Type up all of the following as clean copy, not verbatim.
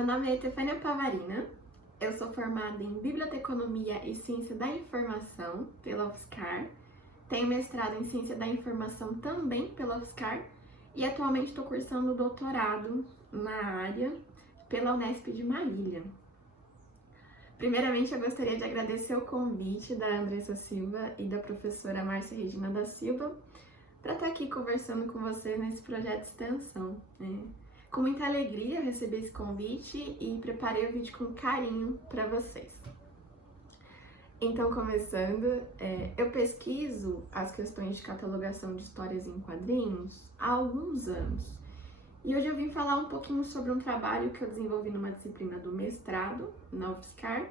Meu nome é Etefânia Pavarina, eu sou formada em Biblioteconomia e Ciência da Informação pela UFSCar, tenho mestrado em Ciência da Informação também pela UFSCar e atualmente estou cursando doutorado na área pela Unesp de Marília. Primeiramente, eu gostaria de agradecer o convite da Andressa Silva e da professora Márcia Regina da Silva para estar aqui conversando com vocês nesse projeto de extensão. Com muita alegria eu recebi esse convite e preparei o vídeo com carinho para vocês. Então, começando, eu pesquiso as questões de catalogação de histórias em quadrinhos há alguns anos. E hoje eu vim falar um pouquinho sobre um trabalho que eu desenvolvi numa disciplina do mestrado, na UFSCar,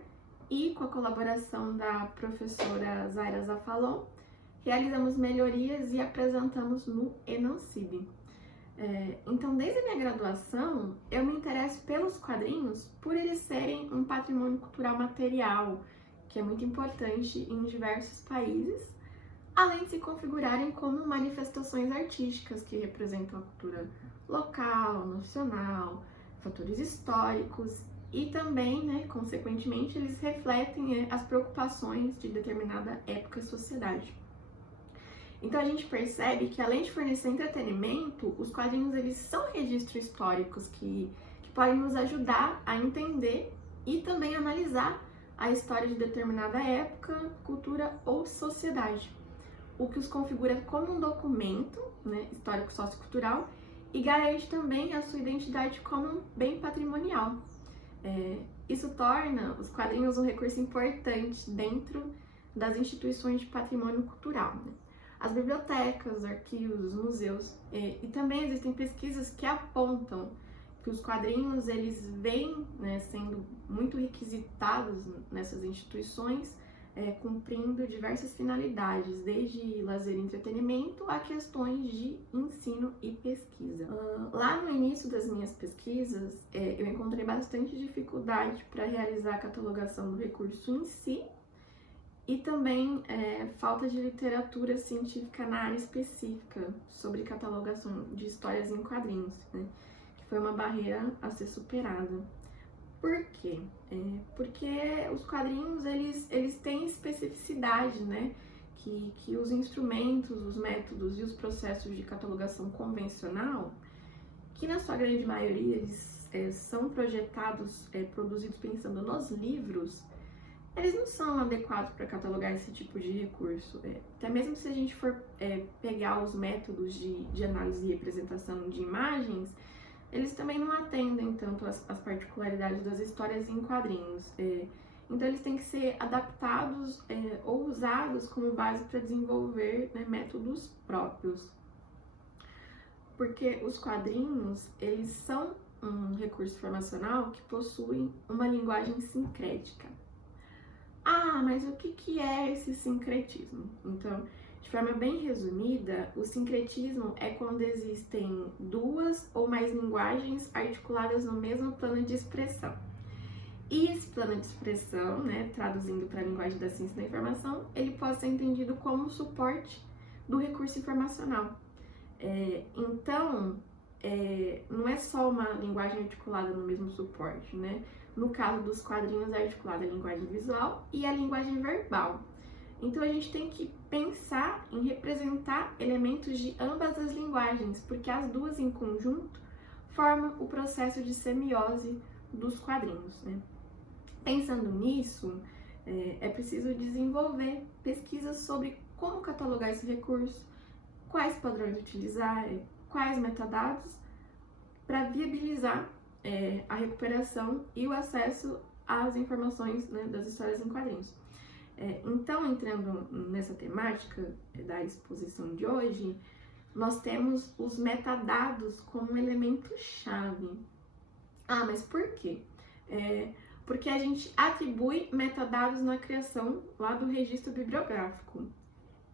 e com a colaboração da professora Zaira Zafalon, realizamos melhorias e apresentamos no Enancib. Então, desde a minha graduação, eu me interesso pelos quadrinhos por eles serem um patrimônio cultural material, que é muito importante em diversos países, além de se configurarem como manifestações artísticas que representam a cultura local, nacional, fatores históricos e também, consequentemente, eles refletem as preocupações de determinada época e sociedade. Então a gente percebe que, além de fornecer entretenimento, os quadrinhos eles são registros históricos que podem nos ajudar a entender e também analisar a história de determinada época, cultura ou sociedade, o que os configura como um documento histórico sociocultural e garante também a sua identidade como um bem patrimonial. Isso torna os quadrinhos um recurso importante dentro das instituições de patrimônio cultural. As bibliotecas, os arquivos, os museus, e também existem pesquisas que apontam que os quadrinhos eles vêm sendo muito requisitados nessas instituições, cumprindo diversas finalidades, desde lazer e entretenimento a questões de ensino e pesquisa. Lá no início das minhas pesquisas, eu encontrei bastante dificuldade para realizar a catalogação do recurso em si, e também falta de literatura científica na área específica sobre catalogação de histórias em quadrinhos, que foi uma barreira a ser superada. Por quê? Porque os quadrinhos eles têm especificidade, que os instrumentos, os métodos e os processos de catalogação convencional, que na sua grande maioria eles são projetados, produzidos pensando nos livros, eles não são adequados para catalogar esse tipo de recurso. Até mesmo se a gente for pegar os métodos de análise e representação de imagens, eles também não atendem tanto às particularidades das histórias em quadrinhos. Então eles têm que ser adaptados ou usados como base para desenvolver métodos próprios. Porque os quadrinhos, eles são um recurso informacional que possui uma linguagem sincrética. Mas o que é esse sincretismo? Então, de forma bem resumida, o sincretismo é quando existem duas ou mais linguagens articuladas no mesmo plano de expressão. E esse plano de expressão, traduzindo para a linguagem da ciência da informação, ele pode ser entendido como suporte do recurso informacional. Então, não é só uma linguagem articulada no mesmo suporte, No caso dos quadrinhos, é articulada a linguagem visual e a linguagem verbal. Então, a gente tem que pensar em representar elementos de ambas as linguagens, porque as duas em conjunto formam o processo de semiose dos quadrinhos. Pensando nisso, é preciso desenvolver pesquisas sobre como catalogar esse recurso, quais padrões utilizar, quais metadados, para viabilizar a recuperação e o acesso às informações das histórias em quadrinhos. Então, entrando nessa temática da exposição de hoje, nós temos os metadados como um elemento-chave. Mas por quê? Porque a gente atribui metadados na criação lá do registro bibliográfico,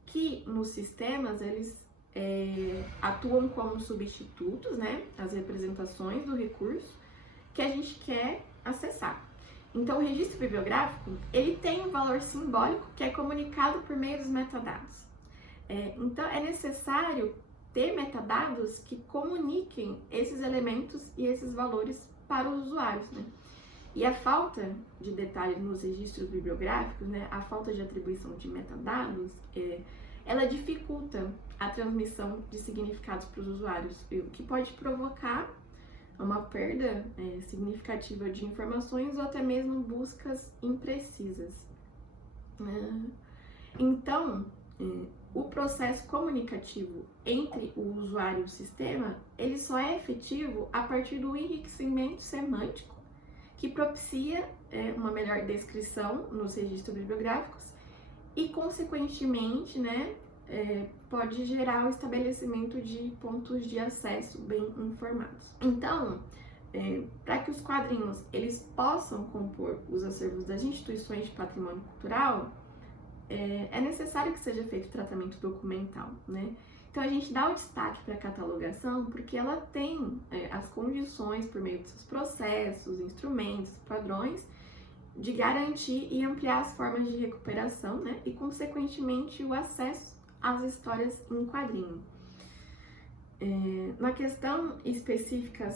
que nos sistemas eles atuam como substitutos, as representações do recurso que a gente quer acessar. Então, o registro bibliográfico, ele tem um valor simbólico que é comunicado por meio dos metadados. Então, é necessário ter metadados que comuniquem esses elementos e esses valores para os usuários, né? E a falta de detalhes nos registros bibliográficos, né, a falta de atribuição de metadados, ela dificulta a transmissão de significados para os usuários, o que pode provocar uma perda significativa de informações ou até mesmo buscas imprecisas. Então, o processo comunicativo entre o usuário e o sistema, ele só é efetivo a partir do enriquecimento semântico que propicia uma melhor descrição nos registros bibliográficos e, consequentemente, né, pode gerar o estabelecimento de pontos de acesso bem informados. Então, para que os quadrinhos eles possam compor os acervos das instituições de patrimônio cultural, é necessário que seja feito tratamento documental, né? Então a gente dá o destaque para a catalogação porque ela tem as condições, por meio de seus processos, instrumentos, padrões, de garantir e ampliar as formas de recuperação, né? E, consequentemente, o acesso às histórias em quadrinho. Na questão específica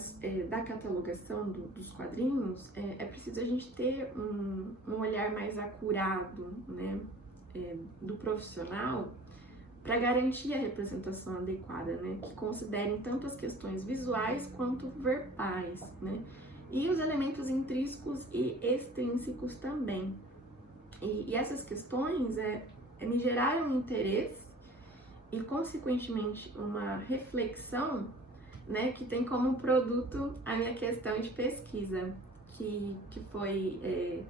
da catalogação dos quadrinhos, é preciso a gente ter um olhar mais acurado, né, do profissional para garantir a representação adequada, né, que considerem tanto as questões visuais quanto verbais, né, e os elementos intrínsecos e extrínsecos também. E essas questões me geraram um interesse e, consequentemente, uma reflexão, né, que tem como produto a minha questão de pesquisa, que foi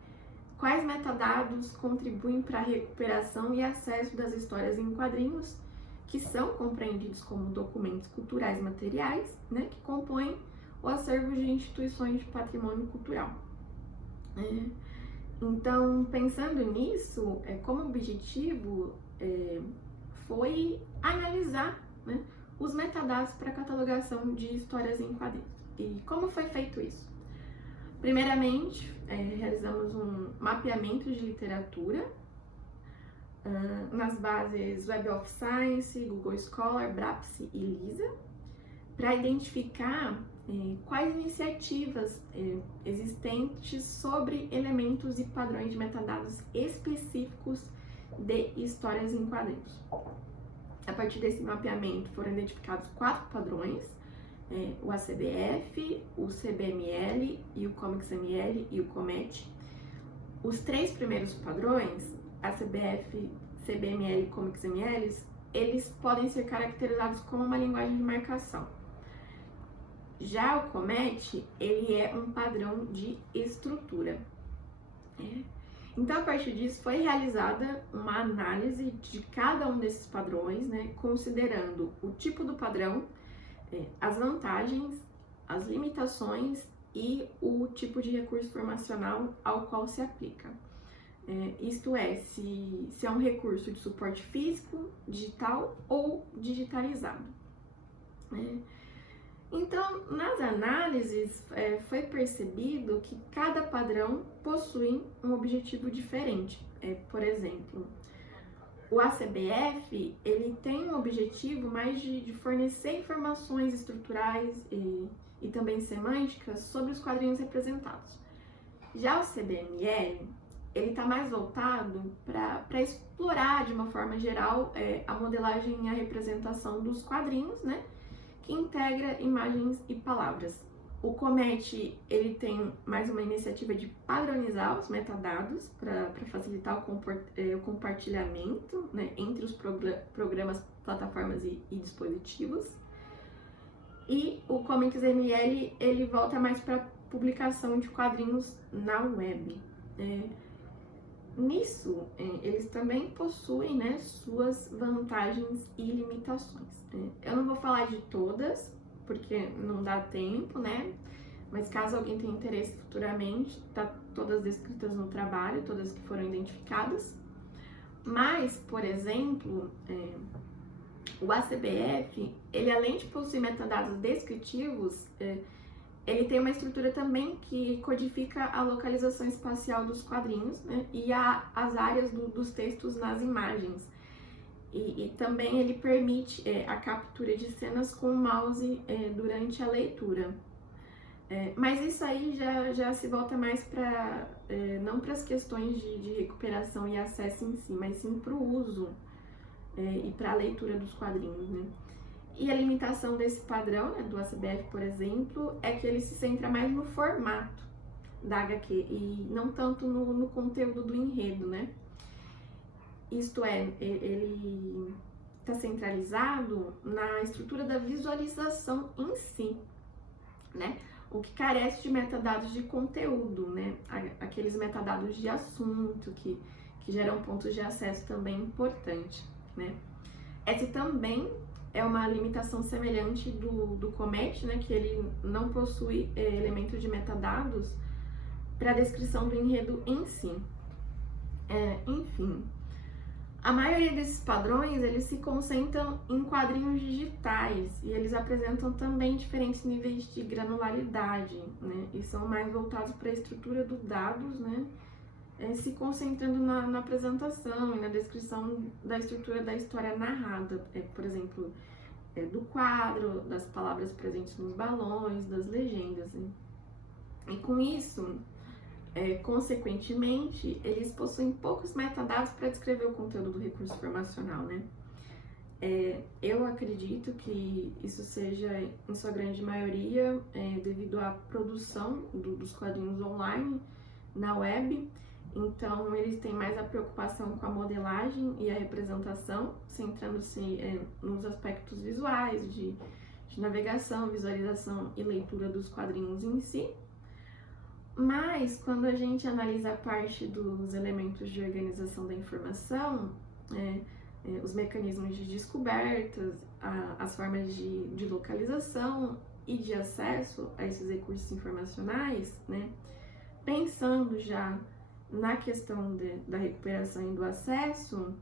quais metadados contribuem para a recuperação e acesso das histórias em quadrinhos, que são compreendidos como documentos culturais materiais, né, que compõem o acervo de instituições de patrimônio cultural. Então, pensando nisso, como objetivo foi analisar, né, os metadados para catalogação de histórias em quadrinhos. E como foi feito isso? Primeiramente, realizamos um mapeamento de literatura nas bases Web of Science, Google Scholar, Brapse e Lisa, para identificar quais iniciativas existentes sobre elementos e padrões de metadados específicos de histórias em quadrinhos. A partir desse mapeamento foram identificados 4 padrões, o ACBF, o CBML, e o ComicsML e o COMET. Os 3 primeiros padrões, ACBF, CBML e ComicsML, eles podem ser caracterizados como uma linguagem de marcação. Já o COMET, ele é um padrão de estrutura. Então, a partir disso, foi realizada uma análise de cada um desses padrões, né, considerando o tipo do padrão, as vantagens, as limitações e o tipo de recurso informacional ao qual se aplica. Isto é, se é um recurso de suporte físico, digital ou digitalizado. Então, nas análises, foi percebido que cada padrão possui um objetivo diferente. Por exemplo, o ACBF, ele tem um objetivo mais de fornecer informações estruturais e também semânticas sobre os quadrinhos representados. Já o CBML, ele está mais voltado para explorar, de uma forma geral, a modelagem e a representação dos quadrinhos, né, que integra imagens e palavras. O COMET, ele tem mais uma iniciativa de padronizar os metadados para facilitar o compartilhamento, né, entre os programas, plataformas e dispositivos. E o ComicsML, ele volta mais para publicação de quadrinhos na web. Nisso, eles também possuem, né, suas vantagens e limitações. Eu não vou falar de todas, porque não dá tempo, né? Mas caso alguém tenha interesse futuramente, tá todas descritas no trabalho, todas que foram identificadas. Mas, por exemplo, o ACBF, ele além de possuir metadados descritivos, ele tem uma estrutura também que codifica a localização espacial dos quadrinhos, né, e as áreas dos textos nas imagens. E também ele permite a captura de cenas com o mouse durante a leitura. Mas isso aí já se volta mais para, não para as questões de recuperação e acesso em si, mas sim para o uso e para a leitura dos quadrinhos, né? E a limitação desse padrão, né, do ACBF, por exemplo, é que ele se centra mais no formato da HQ e não tanto no conteúdo do enredo, né? Isto é, ele está centralizado na estrutura da visualização em si, né? O que carece de metadados de conteúdo, né? Aqueles metadados de assunto que geram pontos de acesso também importante, né? Essa também é uma limitação semelhante do Comet, né? Que ele não possui elementos de metadados para a descrição do enredo em si. Enfim, a maioria desses padrões, eles se concentram em quadrinhos digitais e eles apresentam também diferentes níveis de granularidade, né? E são mais voltados para a estrutura dos dados, né? Se concentrando na apresentação e na descrição da estrutura da história narrada, por exemplo, do quadro, das palavras presentes nos balões, das legendas, né? E com isso, consequentemente, eles possuem poucos metadados para descrever o conteúdo do recurso informacional, né? Eu acredito que isso seja, em sua grande maioria, devido à produção dos quadrinhos online na web. Então, eles têm mais a preocupação com a modelagem e a representação, centrando-se nos aspectos visuais, de navegação, visualização e leitura dos quadrinhos em si. Mas, quando a gente analisa a parte dos elementos de organização da informação, os mecanismos de descobertas, as formas de localização e de acesso a esses recursos informacionais, né, pensando já na questão da recuperação e do acesso,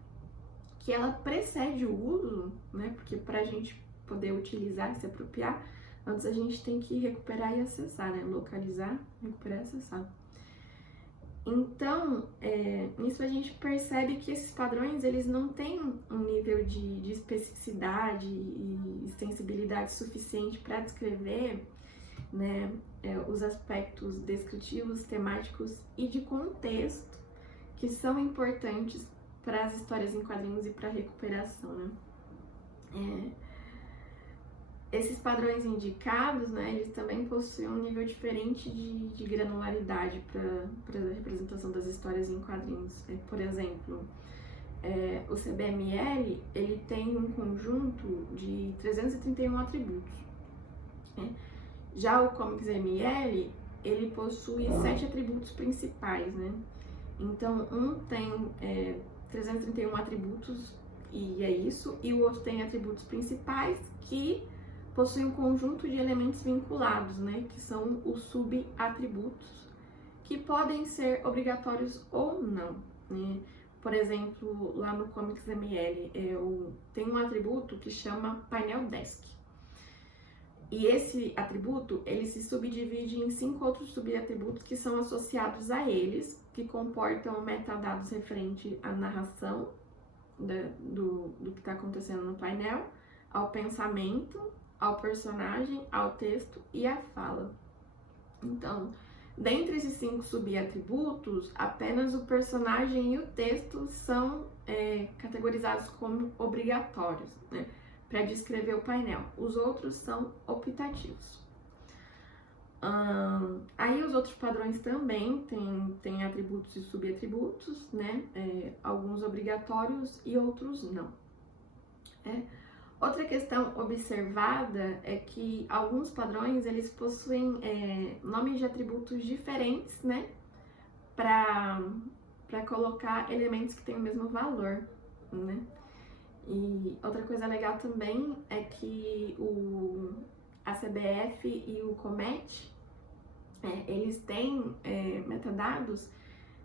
que ela precede o uso, né, porque para a gente poder utilizar e se apropriar, antes a gente tem que recuperar e acessar, né? Localizar, recuperar e acessar. Então, nisso a gente percebe que esses padrões, eles não têm um nível de especificidade e extensibilidade suficiente para descrever, né, os aspectos descritivos, temáticos e de contexto que são importantes para as histórias em quadrinhos e para a recuperação, né? Esses padrões indicados, né, eles também possuem um nível diferente de granularidade para a representação das histórias em quadrinhos. Por exemplo, o CBML, ele tem um conjunto de 331 atributos. Já o ComicsML, ele possui 7 atributos principais, né? Então, um tem 331 atributos e é isso, e o outro tem atributos principais que possui um conjunto de elementos vinculados, né, que são os subatributos, que podem ser obrigatórios ou não, né? Por exemplo, lá no ComicsML, tem um atributo que chama painel desk. E esse atributo, ele se subdivide em 5 outros subatributos que são associados a eles, que comportam metadados referente à narração do que está acontecendo no painel, ao pensamento, ao personagem, ao texto e à fala. Então, dentre esses 5 subatributos, apenas o personagem e o texto são categorizados como obrigatórios, né, para descrever o painel. Os outros são optativos. Aí os outros padrões também têm atributos e subatributos, né, alguns obrigatórios e outros não. Outra questão observada é que alguns padrões, eles possuem nomes de atributos diferentes, né, para colocar elementos que têm o mesmo valor, né. E outra coisa legal também é que a CBF e o Comet, eles têm metadados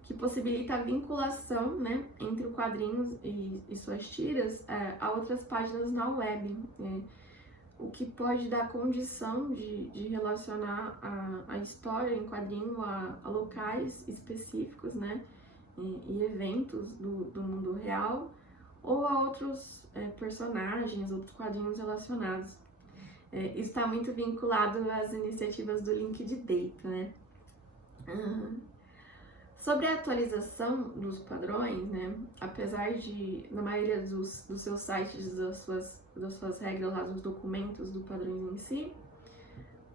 que possibilita a vinculação, né, entre o quadrinhos e suas tiras a outras páginas na web, o que pode dar condição de relacionar a história em quadrinho a locais específicos, né, e eventos do mundo real, ou a outros personagens, outros quadrinhos relacionados. Isso está muito vinculado às iniciativas do Link de Data, né? Sobre a atualização dos padrões, né? Apesar de, na maioria dos seus sites, das suas regras lá, dos documentos do padrões em si,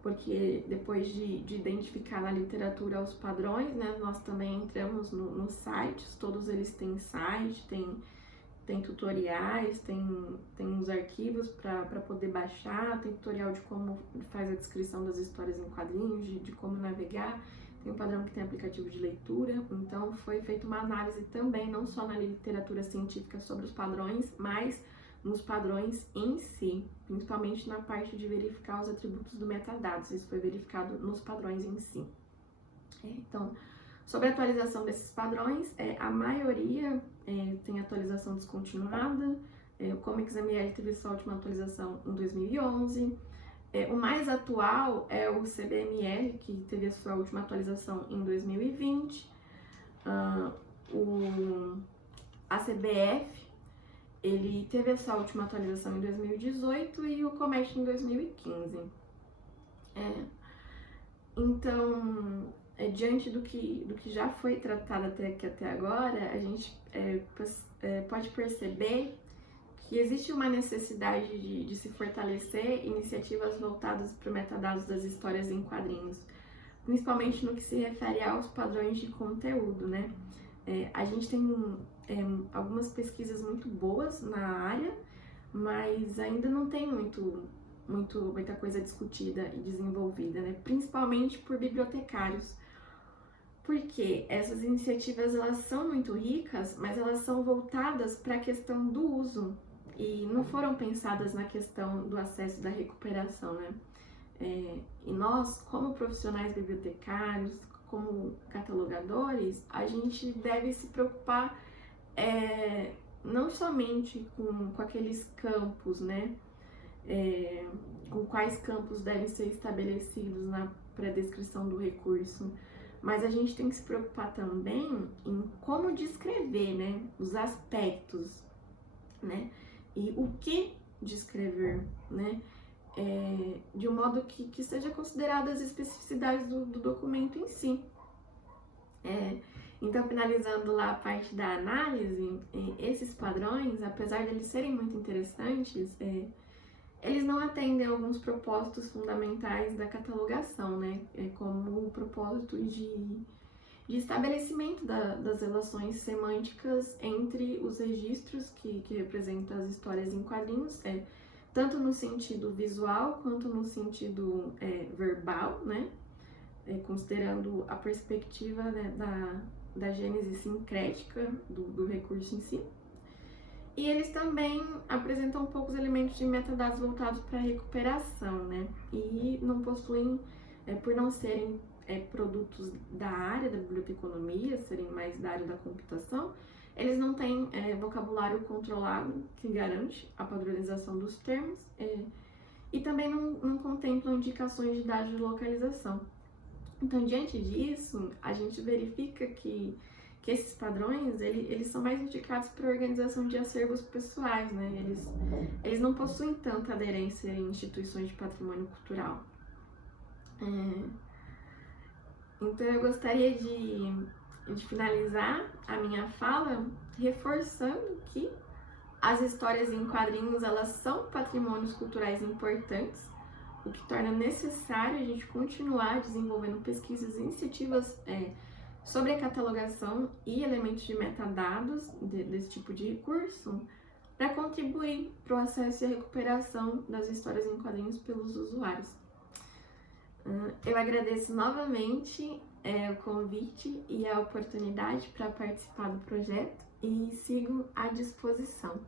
porque depois de identificar na literatura os padrões, né, nós também entramos nos sites, todos eles têm site, tem tutoriais, tem os arquivos para poder baixar, tem tutorial de como faz a descrição das histórias em quadrinhos, de como navegar, tem um padrão que tem aplicativo de leitura, então foi feita uma análise também, não só na literatura científica sobre os padrões, mas nos padrões em si, principalmente na parte de verificar os atributos do metadados, isso foi verificado nos padrões em si. Então, sobre a atualização desses padrões, a maioria tem atualização descontinuada, o Comics.ml teve sua última atualização em 2011, o mais atual é o CBML, que teve a sua última atualização em 2020, a CBF, ele teve a sua última atualização em 2018 e o Comet em 2015. Então, diante do que já foi tratado até agora, a gente pode perceber que existe uma necessidade de se fortalecer iniciativas voltadas para o metadados das histórias em quadrinhos, principalmente no que se refere aos padrões de conteúdo, né? A gente tem algumas pesquisas muito boas na área, mas ainda não tem muita coisa discutida e desenvolvida, né? Principalmente por bibliotecários, porque essas iniciativas elas são muito ricas, mas elas são voltadas para a questão do uso e não foram pensadas na questão do acesso da recuperação, né? E nós, como profissionais bibliotecários, como catalogadores, a gente deve se preocupar não somente com aqueles campos, né? Com quais campos devem ser estabelecidos na pré-descrição do recurso, mas a gente tem que se preocupar também em como descrever, né? Os aspectos, né? E o que descrever, né? De um modo que seja considerado as especificidades do documento em si. Então, finalizando lá a parte da análise, esses padrões, apesar de eles serem muito interessantes, eles não atendem a alguns propósitos fundamentais da catalogação, né? Como o propósito de estabelecimento das relações semânticas entre os registros que representam as histórias em quadrinhos, tanto no sentido visual quanto no sentido verbal, né? Considerando a perspectiva, né, da gênese sincrética do recurso em si. E eles também apresentam poucos elementos de metadados voltados para a recuperação, né? E não possuem, por não serem produtos da área da biblioteconomia, serem mais da área da computação, eles não têm vocabulário controlado que garante a padronização dos termos e também não contemplam indicações de dados de localização. Então, diante disso, a gente verifica que esses padrões, eles são mais indicados para a organização de acervos pessoais, né? Eles não possuem tanta aderência em instituições de patrimônio cultural. Então, eu gostaria de finalizar a minha fala reforçando que as histórias em quadrinhos, elas são patrimônios culturais importantes, o que torna necessário a gente continuar desenvolvendo pesquisas e iniciativas sobre a catalogação e elementos de metadados desse tipo de recurso para contribuir para o acesso e a recuperação das histórias em quadrinhos pelos usuários. Eu agradeço novamente o convite e a oportunidade para participar do projeto e sigo à disposição.